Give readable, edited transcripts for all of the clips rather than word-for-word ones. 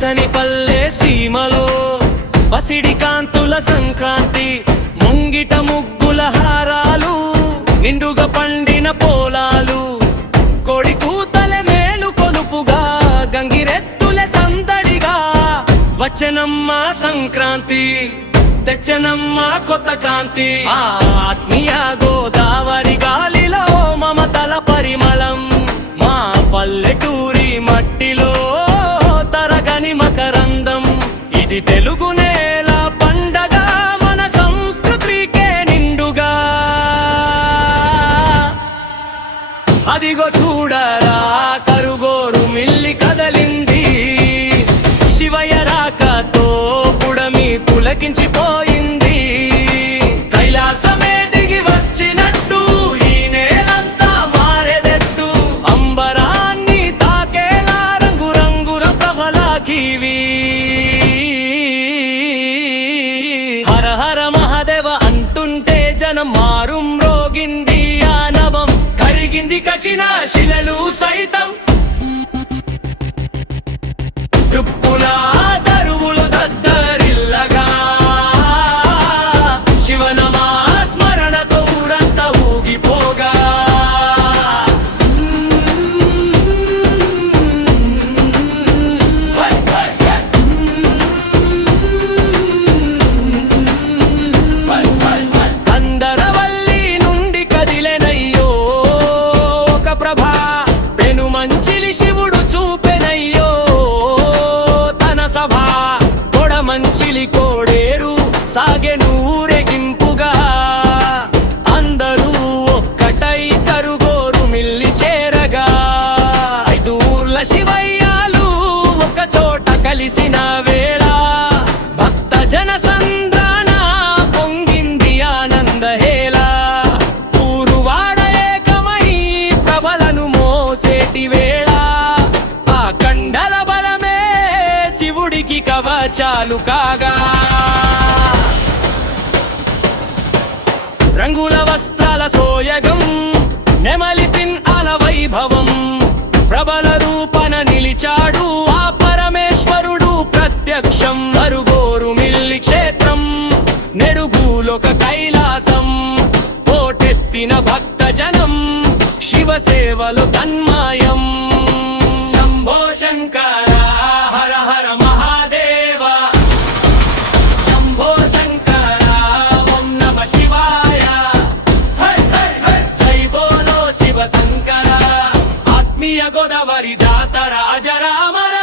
పచ్చని పల్లె సీమలో పసిడి కాంతుల సంక్రాంతి, ముంగిట ముగ్గుల హారాలు, నిండుగా పండిన పొలాలు, కోడి కూతలే మేలు కొలుపుగా, గంగిరెద్దుల సందడిగా. వచ్చనమ్మ సంక్రాంతి, తెచ్చనమ్మ కొత్త కాంతి, ఆత్మీయ గోదావరి గాలిలో మమతల పరిమళం. మా పల్లెటూరి మట్టిలో తరగని మకరందం, ఇది తెలుగు నేల పండగ, మన సంస్కృతికే నిండుగా. అదిగో చూడరా కరుగోరు మిల్లి కదలింది, శివయ్య రాకతో పుడమి పులకించిపోయింది. కైలాసమే దిగి వచ్చినట్టు ఈ నేలంతా మారేదెట్టు, అంబరాన్ని తాకేలా రంగురంగుల ప్రభల కివి. హర హర మహాదేవ అంటుంటే జనం మారుం రోగింది, ఆ నవం కరిగింది కచిన శిలలు సైతం. డుప్పులా దరువులు దద్దరిల్లగా, శివనమా స్మరణతో ఊరంతా ఊగిపోగా. అందరవల్లి నుండి కదిలెనయ్యో ఒక ప్రభ, పెను మంచిలి శివుడు చూపెనయ్యో తన సభ. కొడమంచిలి కోడేరు సాగెను ఊరేగింపుగా, అందరూ ఒక్కటై కరుగోరు మిల్లి చేరగా. 5 ఊర్ల శివయ్యాలు ఒక చోట కలిసిన వేళ, భక్త జన సంద్రాన పొంగింది ఆనందహేళ. ఊరువాడ ఏకమై ప్రభలను మోసేటి వేళ, ఆ కండల బలమే శివుడికి కవచాలు కాగా. రంగుల వస్త్రాల సోయగం, నెమలి పిన్అల వైభవం, ప్రబల రూపన నిలిచాడు ఆ పరమేశ్వరుడు ప్రత్యక్షం. కరుగోరు మిల్లి క్షేత్రం, నెడు భూలోక కైలాసం, పోటెత్తిన భక్త జనం, శివ సేవలు తన్మాయం. శంభో శంకర హర హర మహాదేవ, శంభో శంకర ఓం నమ శివాయ. జై బోలో శివ శంకర, ఆత్మీయ గోదావరి జాతర అజరామర.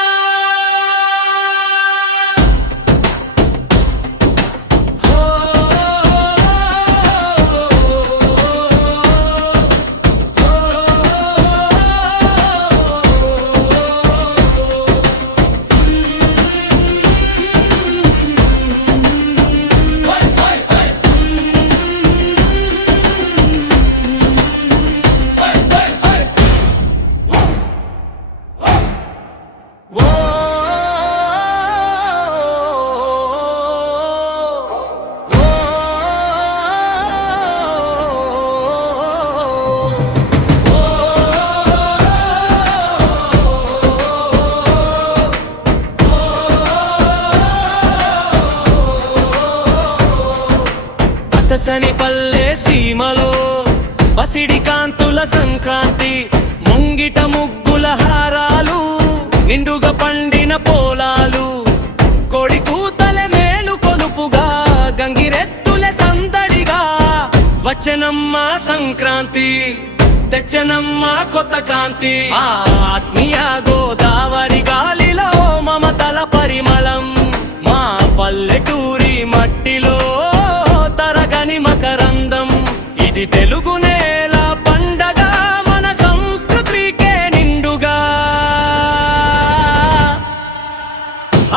పచ్చని పల్లె సీమలో పసిడి కాంతుల సంక్రాంతి, ముంగిట ముగ్గుల హారాలు, నిండుగా పండిన పొలాలు, కోడి కూతలే మేలు కొలుపుగా, గంగిరెద్దుల సందడిగా. వచ్చనమ్మ సంక్రాంతి, తెచ్చనమ్మ కొత్త కాంతి, ఆత్మీయ గోదావరి గాలిలో మమతల పరిమళం. మా పల్లెటూరి మట్టిలో తరగని మకరందం, ఇది తెలుగు నేల పండగ, మన సంస్కృతికే నిండుగా.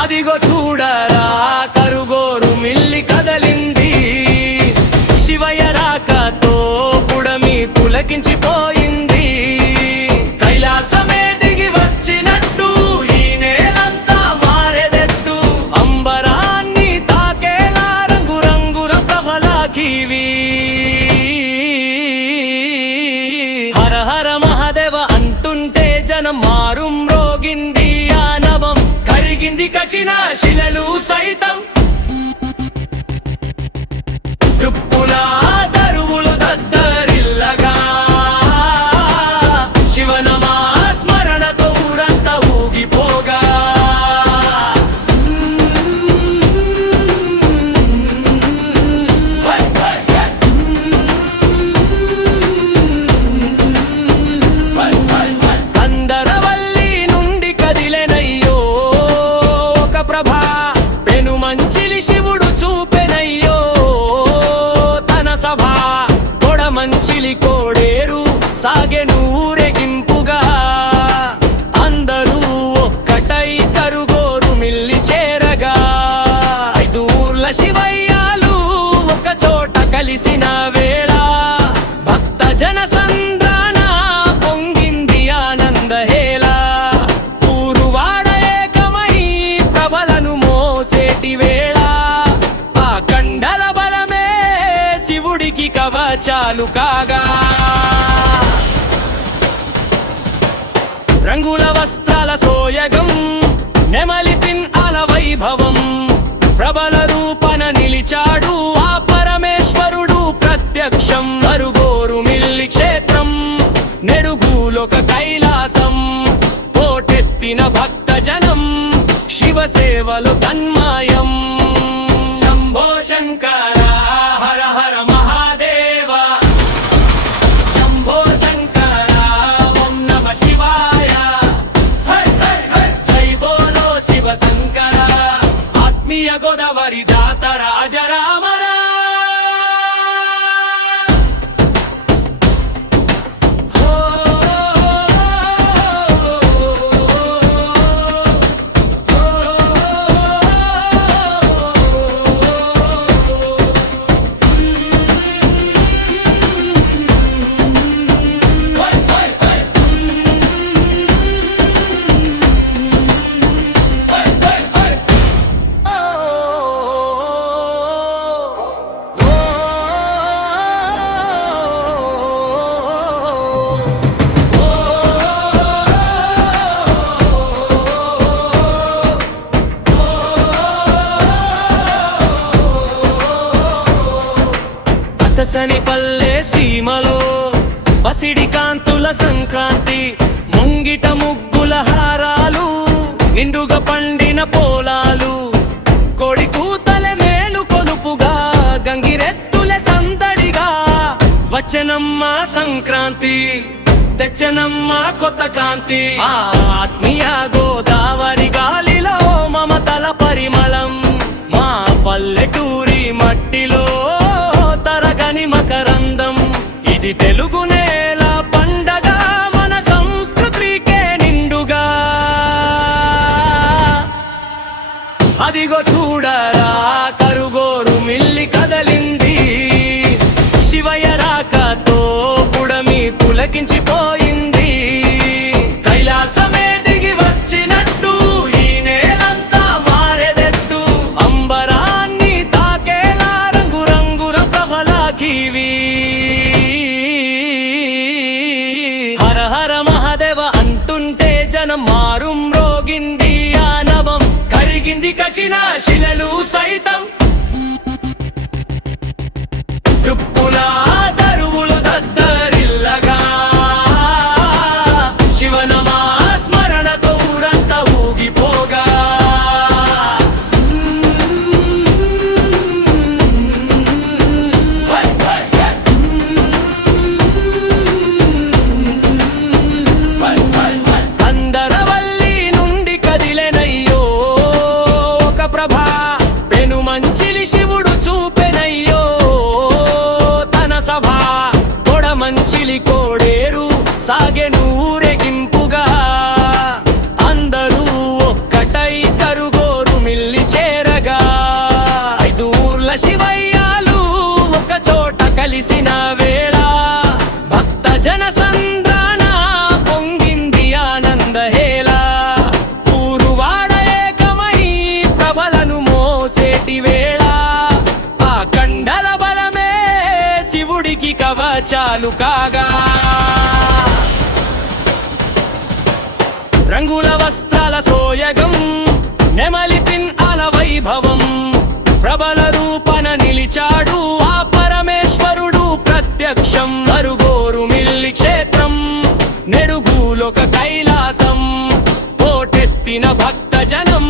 అదిగో చూడరా కరుగోరు మిల్లి కదలింది, శివయ్య రాకతో పుడమి పులకించిపోయింది. కైలాసమే దిగి వచ్చినట్టు ఈ నేలంతా మారేదెట్టు, కచిన శిలలు సైతం తుప్పుల దరువులు దద్దరిల్లగా శివనమా స్మరణతో ఊరంతా ఊగిపోగా అందరవల్లి నుండి కదిలెనయ్యో ఒక ప్రభ పెను మంచిలి శివుడు చూపెనయ్యో తన సభ కొడమంచిలి కోడేరు సాగెను ఊరేగింపుగా అందరూ ఒక్కటై కరుగోరు మిల్లి చేరగా 5 ఊర్ల శివయ్యాలు ఒక చోట కలిసిన వేళ భక్త జన సంద్రాన పొంగింది ఆనందహేళ ఊరువాడ ఏకమై ప్రభలను మోసేటి వేళ ఆ కండల బలమే శివుడికి కవచాలు కాగా రంగుల వస్త్రాల సోయగం నెమలి పిన్అల వైభవం ప్రబల రూపన నిలిచాడు ఆ పరమేశ్వరుడు ప్రత్యక్షం కరుగోరు మిల్లి క్షేత్రం నెడు భూలోక కైలాసం పోటెత్తిన భక్త జనం శివ సేవలు తన్మాయం శంభో శంకర హర హర మహాదేవ శంభో శంకర ఓం నమః శివాయ హై హై హై జై బోలో శివ శంకర ఆత్మీయ గోదావరి జాతర అజరామర పచ్చని పల్లె సీమలో పసిడి కాంతుల సంక్రాంతి ముంగిట ముగ్గుల హారాలు నిండుగా పండిన పొలాలు కోడి కూతలే మేలు కొలుపుగా గంగిరెత్తులే సందడిగా వచ్చనమ్మ సంక్రాంతి తెచ్చనమ్మ కొత్త కాంతి ఆ ఆత్మీయ గోదావరి గాలిలో మమతల పరిమళం మా పల్లెటూరి మట్టిలో తరగని మకరందం ఇది తెలుగు నేల పండగ మన సంస్కృతికే నిండుగా అదిగో చూడరా కరుగోరు మిల్లి కదలింది శివయ్య రాకతో పుడమి పులకించిపోయింది కైలాసమే దిగి వచ్చినట్టు ఈ నేలంతా మారెదెట్టు అంబరాన్ని తాకేలా రంగురంగుల ప్రభల కివి హర హర మహాదేవ అంటుంటే జనం మారుం రోగింది ఆ నవం కరిగింది కచిన శిలలు సైతం తుప్పుల దరువులు దద్దరిల్లగా శివనమా స్మరణతో ఊరంతా ఊగిపోగా అందరవల్లి నుండి కదిలెనయ్యో ఒక ప్రభ పెను మంచిలి శివుడు చూపెనయ్యో తన సభ కొడమంచిలి కోడేరు సాగెను ఊరేగింపుగా అందరూ ఒక్కటై కరుగోరు మిల్లి చేరగా 5 ఊర్ల శివయ్యాలు ఒక చోట కలిసిన వేళ భక్త జన సంద్రాన పొంగింది ఆనందహేళ ఊరువాడ ఏకమై ప్రభలను మోసేటి వేళ ఆ కండల బలమే శివుడికి కవచాలు కాగా రంగుల వస్త్రాల సోయగం నెమలి నిలిచాడు ఆ పరమేశ్వరుడు ప్రత్యక్షం. అరుగోరు మిల్లి క్షేత్రం నెడు భూలోక కైలాసం. పోటెత్తిన భక్త జనం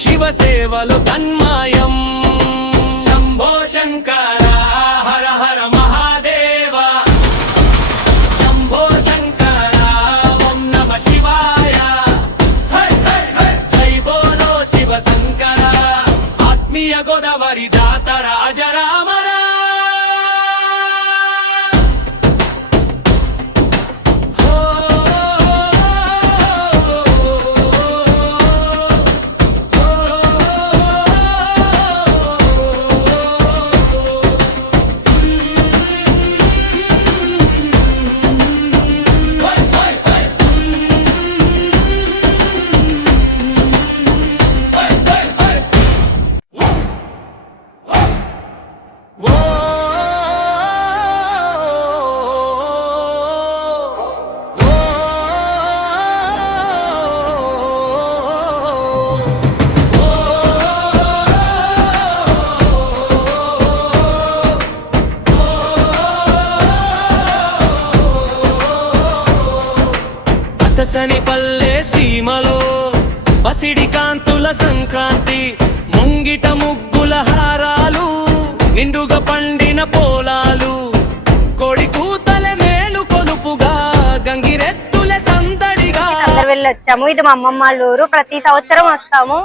శివ సేవలు తన్మాయం. శంభో శంకర హర హర మహాదేవ, శంభో శంకర ఓం నమ శివాయ. జై బోలో శివ శంకర, ఆత్మీయ గోదావరి జాతర అజరామర. పచ్చని పల్లె సీమలో పసిడి కాంతుల సంక్రాంతి. ముంగిట ముగ్గుల హారాలు, నిండుగా పండిన పొలాలు. కోడి కూతల మేలు కొలుపుగా, గంగిరెత్తుల సందడిగా. అందరు వెళ్ళి వచ్చాము. ఇది మా అమ్మమ్మ వాళ్ళ ఊరు. ప్రతి సంవత్సరం వస్తాము.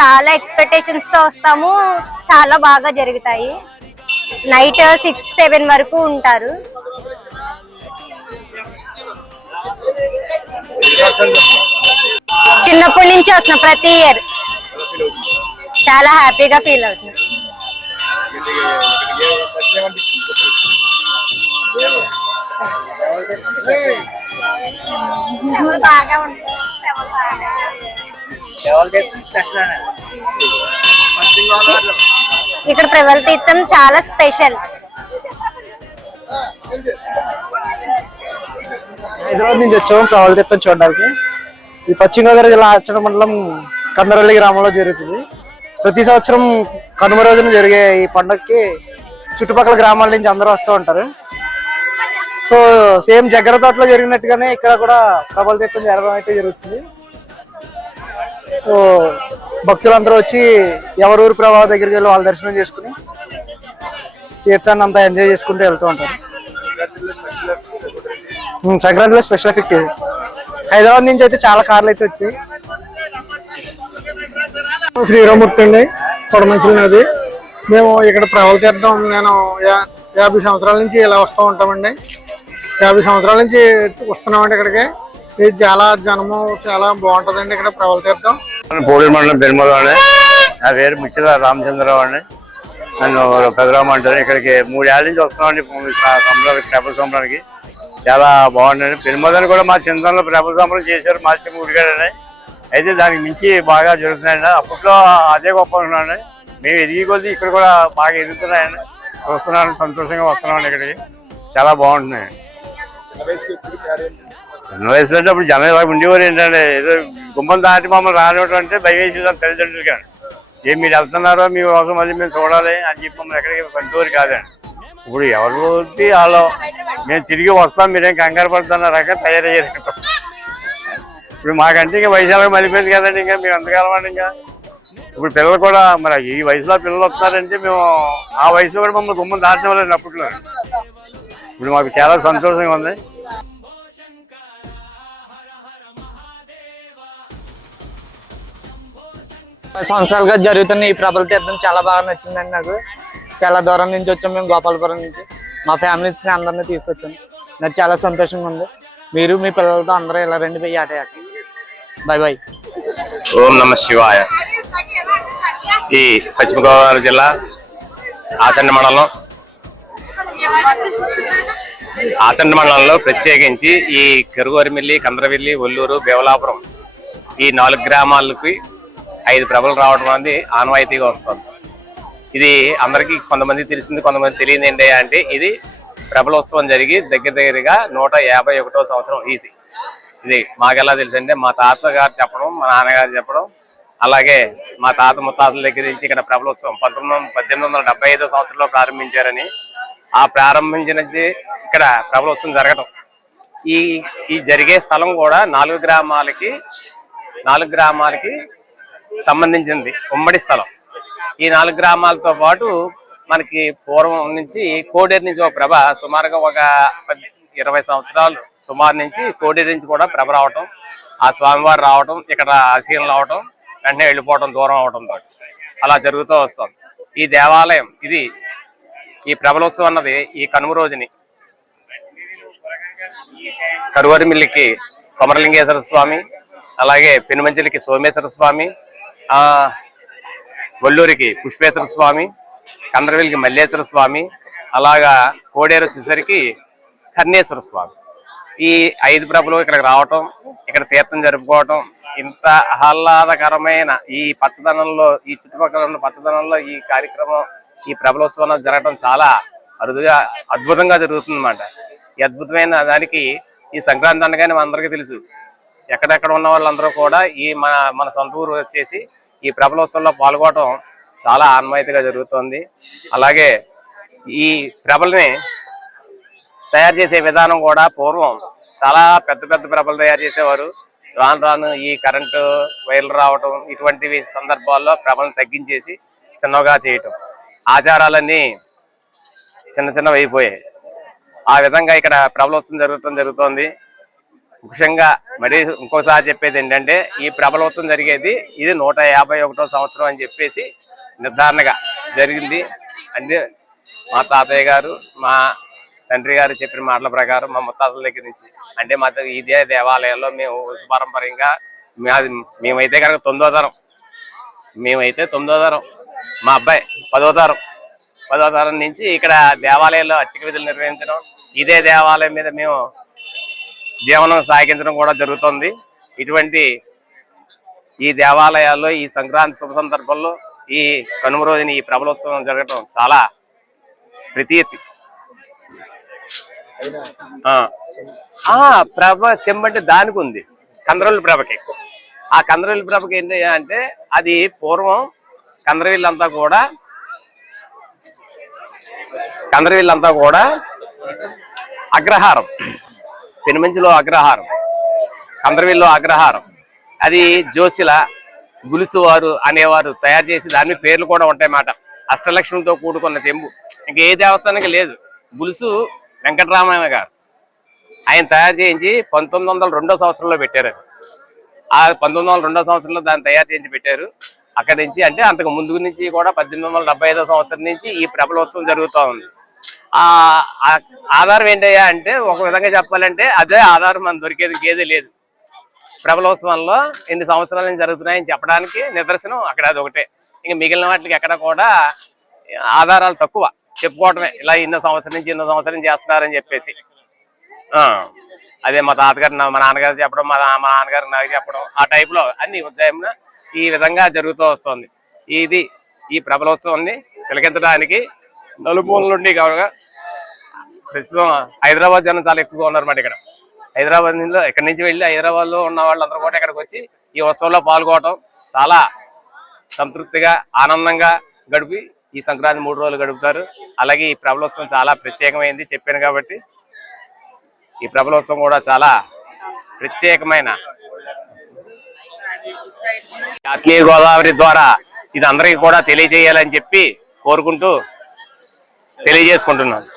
చాలా ఎక్స్పెక్టేషన్స్ తో వస్తాము. చాలా బాగా జరుగుతాయి. నైట్ 6-7 వరకు ఉంటారు. చిన్నప్పటి నుంచి వస్తున్నా ప్రతి ఇయర్. చాలా హ్యాపీగా ఫీల్ అవుతుంది. ఇక్కడ ప్రబల తీర్థం చాలా స్పెషల్. హైదరాబాద్ నుంచి వచ్చాము ప్రబల తీర్థం చూడడానికి. ఈ పశ్చిమ గోదావరి జిల్లా ఆచరణ మండలం కందరల్లి గ్రామంలో జరుగుతుంది. ప్రతి సంవత్సరం కనుమ రోజున జరిగే ఈ పండుగకి చుట్టుపక్కల గ్రామాల నుంచి అందరూ వస్తూ ఉంటారు. సో సేమ్ జగ్గర తోటలో జరిగినట్టుగానే ఇక్కడ కూడా ప్రబల తీర్థం జరగడం అయితే జరుగుతుంది. సో భక్తులందరూ వచ్చి ఎవరూరు ప్రభావ దగ్గరికి వెళ్ళి వాళ్ళ దర్శనం చేసుకుని తీర్థాన్ని అంతా ఎంజాయ్ చేసుకుంటూ వెళ్తూ ఉంటారు. సంక్రాంతిలో స్పెషల్ ఎఫెక్ట్ ఇది. హైదరాబాద్ నుంచి అయితే చాలా కార్లు అయితే వచ్చాయి. శ్రీరామూర్తి అండి, కొడమంచిలి నది. మేము ఇక్కడ ప్రబల తీర్థం నేను 50 సంవత్సరాల నుంచి ఇలా వస్తూ ఉంటామండి. 50 సంవత్సరాల నుంచి వస్తున్నామండి ఇక్కడికి. ఇది చాలా జనము చాలా బాగుంటుందండి ఇక్కడ ప్రబల తీర్థం. పోడూరు మండలం పెరుమలలోనే. నా పేరు ముఖ్య రామచంద్రరావు అండి. నన్ను పెదరామ అంటారు. ఇక్కడికి 3 ఏళ్ళ నుంచి వస్తున్నామండి ప్రబల సంబరానికి. చాలా బాగుందండి. పెరుమలని కూడా మా చింతనలో ప్రబల సంబరం చేశారు మాస్టర్ ఊరిగాడని. అయితే దానికి మించి బాగా జరుగుతున్నాయండి. అప్పట్లో అదే గొప్ప ఉంటున్నాండి. మేము ఎదిగి కొద్ది ఇక్కడ కూడా బాగా ఎదుగుతున్నాయండి. వస్తున్నాను, సంతోషంగా వస్తున్నామండి ఇక్కడికి. చాలా బాగుంటున్నాయి. చిన్న వయసులో అప్పుడు జనం ఇలా ఉండేవారు ఏంటంటే ఏదో గుమ్మం దాటి మమ్మల్ని రానివ్వడం అంటే భయం వేసేదాం తల్లిదండ్రులు. కానీ ఏం మీరు వెళ్తున్నారో మీ కోసం మళ్ళీ మేము చూడాలి అని చెప్పి మమ్మల్ని ఎక్కడికి పంటూరు కాదండి. ఇప్పుడు ఎవరు వాళ్ళు మేము తిరిగి వస్తాం, మీరేం కంగారు పడుతున్న రకంగా తయారయ్యారు. ఇప్పుడు మాకంటే ఇంకా వయసులో మళ్ళీపోయింది కదండి. ఇంకా మేము ఎంతకాలం అండి. ఇంకా ఇప్పుడు పిల్లలు కూడా మరి ఈ వయసులో పిల్లలు వస్తున్నారంటే మేము ఆ వయసులో కూడా మమ్మల్ని గుమ్మం దాటిన వాళ్ళండి అప్పట్లో. ఇప్పుడు మాకు చాలా సంతోషంగా ఉంది. 10 సంవత్సరాలుగా జరుగుతున్న ఈ ప్రబల తీర్థం చాలా బాగా నచ్చిందండి నాకు. చాలా దూరం నుంచి వచ్చాము మేము, గోపాలపురం నుంచి. మా ఫ్యామిలీస్ని అందరినీ తీసుకొచ్చాను. నాకు చాలా సంతోషంగా ఉంది. మీరు మీ పిల్లలతో అందరూ ఇలా రండి, పోయి ఆట. Bye bye. ఓం నమ శివాయ. ఈ పశ్చిమ గోదావరి జిల్లా ఆచండ మండలంలో ప్రత్యేకించి ఈ కరువరిమిల్లి, కందరవెల్లి, ఒల్లూరు, బేవలాపురం ఈ 4 గ్రామాలకి 5 ప్రభలు రావడం అనేది ఆనవాయితీగా వస్తుంది. ఇది అందరికీ కొంతమంది తెలిసింది, కొంతమంది తెలియదు. ఏంటి అంటే ఇది ప్రభలోత్సవం జరిగి దగ్గరగా 151వ సంవత్సరం. ఇది మాకెలా తెలుసు అంటే మా తాతగారు చెప్పడం, మా నాన్నగారు చెప్పడం, అలాగే మా తాత ముత్తాతల దగ్గర నుంచి ఇక్కడ ప్రభలోత్సవం 1875 సంవత్సరంలో ప్రారంభించారని, ఆ ప్రారంభించిన నుంచి ఇక్కడ ప్రభలోత్సవం జరగడం. ఈ జరిగే స్థలం కూడా 4 గ్రామాలకి సంబంధించింది ఉమ్మడి స్థలం. ఈ 4 గ్రామాలతో పాటు మనకి పూర్వం నుంచి కోడేరు నుంచి ఒక ప్రభ సుమారుగా ఒక 20 సంవత్సరాలు సుమారు నుంచి కోడేరు నుంచి కూడా ప్రభ రావటం, ఆ స్వామివారు రావటం, ఇక్కడ ఆశీనులు అవటం, వెంటనే వెళ్ళిపోవడం, దూరం అవటం అలా జరుగుతూ వస్తుంది. ఈ దేవాలయం ఈ ప్రభలోత్సవం అన్నది ఈ కనుమ రోజుని కరువరిమిల్లికి కొమరలింగేశ్వర స్వామి, అలాగే పెనుమంచిలికి సోమేశ్వర స్వామి, వల్లూరికి పుష్పేశ్వర స్వామి, కండ్రవెల్లికి మల్లేశ్వర స్వామి, అలాగా కోడేరు సిసరికి కర్ణేశ్వర స్వామి, ఈ 5 ప్రభలు ఇక్కడికి రావటం, ఇక్కడ తీర్థం జరుపుకోవటం, ఇంత ఆహ్లాదకరమైన ఈ పచ్చదనంలో, ఈ చుట్టుపక్కల ఉన్న పచ్చదనంలో ఈ కార్యక్రమం, ఈ ప్రభలోత్సవం జరగడం చాలా అరుదుగా అద్భుతంగా జరుగుతుంది అన్నమాట. ఈ అద్భుతమైన దానికి ఈ సంక్రాంతి అనగానే అందరికీ తెలుసు. ఎక్కడెక్కడ ఉన్న వాళ్ళందరూ కూడా ఈ మన సొంత ఊరు వచ్చేసి ఈ ప్రభలోత్సవంలో పాల్గొనడం చాలా ఆన్వాయితీగా జరుగుతుంది. అలాగే ఈ ప్రభల్ని తయారు చేసే విధానం కూడా పూర్వం చాలా పెద్ద ప్రభలు తయారు చేసేవారు. రాను ఈ కరెంటు వైర్లు రావటం, ఇటువంటివి సందర్భాల్లో ప్రభలను తగ్గించేసి చిన్నగా చేయటం, ఆచారాలన్నీ చిన్నవి అయిపోయాయి. ఆ విధంగా ఇక్కడ ప్రభలోత్సవం జరుగుతోంది. ముఖ్యంగా మరి ఇంకోసారి చెప్పేది ఏంటంటే, ఈ ప్రభలోత్సవం జరిగేది ఇది 151వ సంవత్సరం అని చెప్పేసి నిర్ధారణగా జరిగింది. అంటే మా తాతయ్య గారు, మా తండ్రి గారు చెప్పిన మాటల ప్రకారం, మా ముత్తాతల దగ్గర నుంచి, అంటే మా ఇదే దేవాలయంలో మేము పారంపర్యంగా మేమైతే కనుక 9వ తరం, మా అబ్బాయి 10వ తరం నుంచి ఇక్కడ దేవాలయంలో అర్చక విధులు నిర్వహించడం, ఇదే దేవాలయం మీద మేము జీవనం సాగించడం కూడా జరుగుతుంది. ఇటువంటి ఈ దేవాలయాల్లో ఈ సంక్రాంతి శుభ సందర్భంలో ఈ కనుమ రోజుని ఈ ప్రభలోత్సవం జరగడం చాలా ప్రతీతి. ప్రభ చెంబంటే దానికి ఉంది, కందరవెల్లి ప్రభకి. ఆ కందరవెల్లి ప్రభకి ఏంటి అంటే, అది పూర్వం కందరవెల్లంతా కూడా అగ్రహారం, పెనుమంచిలో అగ్రహారం, కందరవెల్లిలో అగ్రహారం. అది జోసిల గులుసువారు అనేవారు తయారు చేసి, దాని పేర్లు కూడా ఉంటాయన్నమాట. అష్టలక్ష్మితో కూడుకున్న చెంబు ఇంకే దేవస్థానానికి లేదు. గులుసు వెంకటరామయ్య గారు ఆయన తయారు చేయించి 1902వ సంవత్సరంలో పెట్టారు. ఆ 1902వ సంవత్సరంలో దాన్ని తయారు చేయించి పెట్టారు. అక్కడి నుంచి, అంటే అంతకు ముందు నుంచి కూడా 1875వ సంవత్సరం నుంచి ఈ ప్రభలోత్సవం జరుగుతూ ఉంది. ఆధారం ఏంటయ్యా అంటే, ఒక విధంగా చెప్పాలంటే అదే ఆధారం మనకు దొరికేది ఇంకేదే లేదు. ప్రభలోత్సవంలో ఎన్ని సంవత్సరాల నుంచి జరుగుతున్నాయని చెప్పడానికి నిదర్శనం అక్కడ అది ఒకటే. ఇంకా మిగిలిన వాటికి ఎక్కడ కూడా ఆధారాలు తక్కువ, చెప్పుకోవటమే. ఇలా ఇన్నో సంవత్సరం నుంచి చేస్తున్నారని చెప్పేసి. అదే మా తాతగారు, మా నాన్నగారు చెప్పడం, మా నాన్నగారు నాకు చెప్పడం, ఆ టైప్లో అన్ని ఉజ్జాయంలో ఈ విధంగా జరుగుతూ వస్తుంది. ఈ ప్రభలోత్సవాన్ని తిలకించడానికి నలుమూల నుండి కాగా ప్రస్తుతం హైదరాబాద్ జనం చాలా ఎక్కువగా ఉన్నారన్నమాట. ఇక్కడి నుంచి వెళ్ళి హైదరాబాద్లో ఉన్న వాళ్ళందరూ కూడా ఇక్కడికి వచ్చి ఈ ఉత్సవంలో పాల్గొనడం చాలా సంతృప్తిగా, ఆనందంగా గడిపి ఈ సంక్రాంతి 3 రోజులు గడుపుతారు. అలాగే ఈ ప్రభలోత్సవం చాలా ప్రత్యేకమైంది చెప్పాను కాబట్టి, ఈ ప్రభలోత్సవం కూడా చాలా ప్రత్యేకమైన ఆత్మీయ గోదావరి ద్వారా ఇది అందరికీ కూడా తెలియజేయాలని చెప్పి కోరుకుంటూ తెలియజేసుకుంటున్నాను.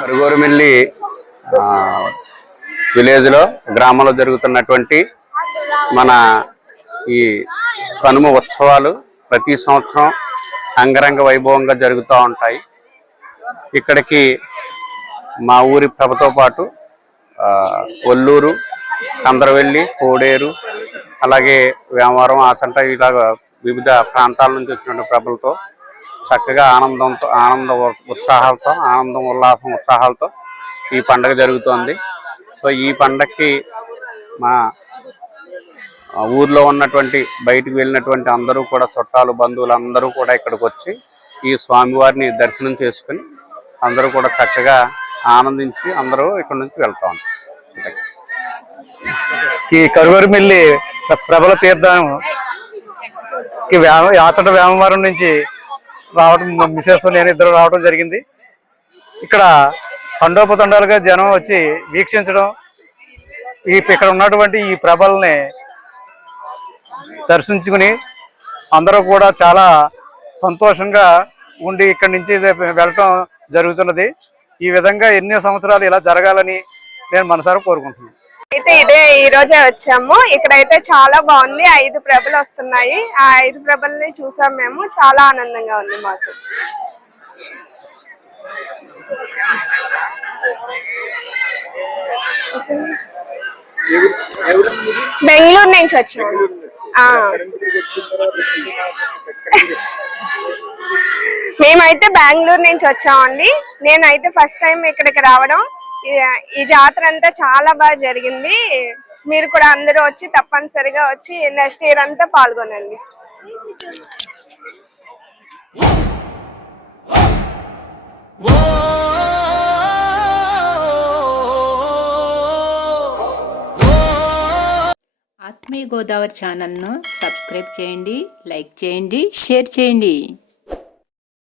కరువరిమిల్లి విలేజ్లో, గ్రామంలో జరుగుతున్నటువంటి మన ఈ కనుమ ఉత్సవాలు ప్రతి సంవత్సరం అంగరంగ వైభవంగా జరుగుతూ ఉంటాయి. ఇక్కడికి మా ఊరి ప్రభతో పాటు వల్లూరు, కందరవెల్లి, కోడేరు, అలాగే వేమవరం, ఆచంట ఇలాగ వివిధ ప్రాంతాల నుంచి వచ్చిన ప్రభలతో చక్కగా ఉల్లాసం ఉత్సాహాలతో ఈ పండుగ జరుగుతోంది. సో ఈ పండగకి మా ఊర్లో ఉన్నటువంటి, బయటికి వెళ్ళినటువంటి అందరూ కూడా, చుట్టాలు, బంధువులు అందరూ కూడా ఇక్కడికి వచ్చి ఈ స్వామివారిని దర్శనం చేసుకుని అందరూ కూడా చక్కగా ఆనందించి అందరూ ఇక్కడ నుంచి వెళ్తా ఉంటాం. ఈ కరువరిమిల్లి ప్రబల తీర్థం ఆచట వేమవరం నుంచి రావడం, మిసెస్ నేను ఇద్దరు రావడం జరిగింది. ఇక్కడ తండోపతండాలుగా జనం వచ్చి వీక్షించడం, ఇక్కడ ఉన్నటువంటి ఈ ప్రభల్ని దర్శించుకుని అందరూ కూడా చాలా సంతోషంగా ఉండి ఇక్కడి నుంచి వెళ్ళటం జరుగుతున్నది. ఈ విధంగా ఎన్నో సంవత్సరాలు ఇలా జరగాలని నేను మనసారా కోరుకుంటున్నాను. అయితే ఈ రోజే వచ్చాము. ఇక్కడైతే చాలా బాగుంది. 5 ప్రభలు వస్తున్నాయి. ఆ 5 ప్రభల్ని చూసాం మేము. చాలా ఆనందంగా ఉంది మాకు. బెంగళూరు నుంచి వచ్చాము. మేమైతే బెంగళూరు నుంచి వచ్చామండి. నేనైతే ఫస్ట్ టైం ఇక్కడికి రావడం. ఈ జాతర అంతా చాలా బాగా జరిగింది. మీరు కూడా అందరూ వచ్చి తప్పనిసరిగా వచ్చి నెక్స్ట్ ఇయర్ అంతా పాల్గొనండి. ఆత్మీయ గోదావరి ఛానల్ను సబ్స్క్రైబ్ చేయండి, లైక్ చేయండి, షేర్ చేయండి.